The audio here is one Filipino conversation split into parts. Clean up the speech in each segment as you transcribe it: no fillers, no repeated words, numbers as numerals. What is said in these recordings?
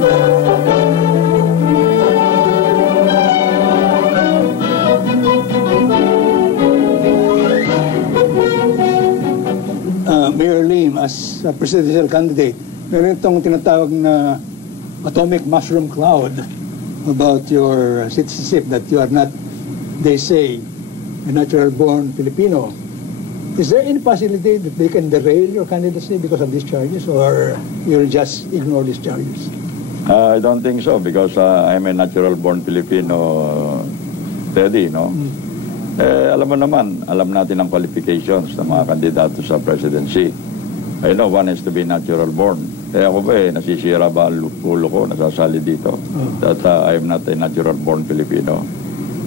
Mayor Lim, as a presidential candidate, meron itong tinatawag na atomic mushroom cloud about your citizenship, that you are not, they say, a natural-born Filipino. Is there any possibility that they can derail your candidacy because of these charges, or you'll just ignore these charges? I don't think so, because I'm a natural-born Filipino, Teddy, no? Alam mo naman, alam natin ang qualifications ng mga kandidato sa presidency. I know one is to be natural-born. Kaya ako ba nasisira ba ang ulo ko, nasasali dito? That I am not a natural-born Filipino.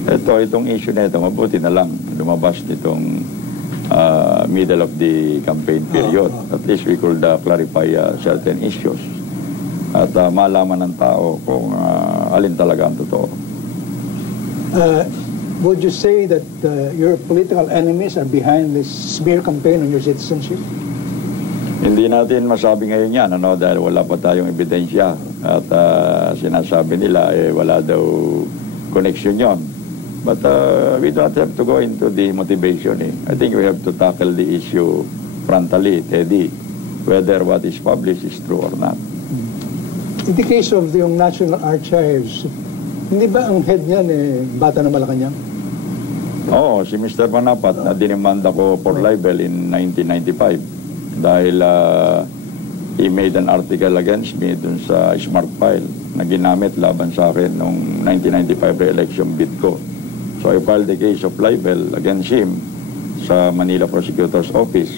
Itong issue na ito, mabuti na lang lumabas nitong middle of the campaign period. At least we could clarify certain issues. At malaman ng tao kung alin talaga ang totoo. Would you say that your political enemies are behind this smear campaign on your citizenship? Hindi natin masabi ngayon yan, dahil wala pa tayong ebidensya. At sinasabi nila, wala daw connection yon. But we don't have to go into the motivation. I think we have to tackle the issue frontally, Teddy, whether what is published is true or not. In the case of the National Archives, hindi ba ang head niyan bata na Malacanang? Oo, si Mr. Manapat na dinimanda ko for libel in 1995 dahil he made an article against me dun sa smart file na ginamit laban sa akin noong 1995 re-election bid ko. So I filed the case of libel against him sa Manila Prosecutor's Office.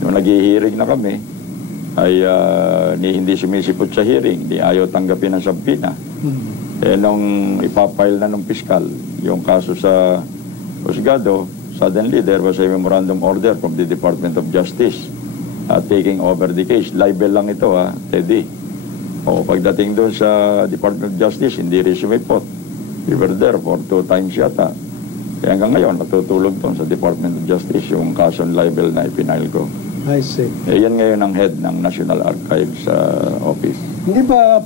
Nung nag-hearing na kami, ay hindi sumisipot sa hearing, di ayaw tanggapin ang sabina. Nung ipapile na ng piskal yung kaso sa Juzgado, suddenly there was a memorandum order from the Department of Justice taking over the case. Libel lang ito, Teddy. Pagdating doon sa Department of Justice, hindi rin sumipot. We were there for 2 times yata. Kaya hanggang ngayon, natutulog doon sa Department of Justice yung kaso libel na ipinail ko. I see. Yan ngayon ang head ng National Archives Office. Hindi ba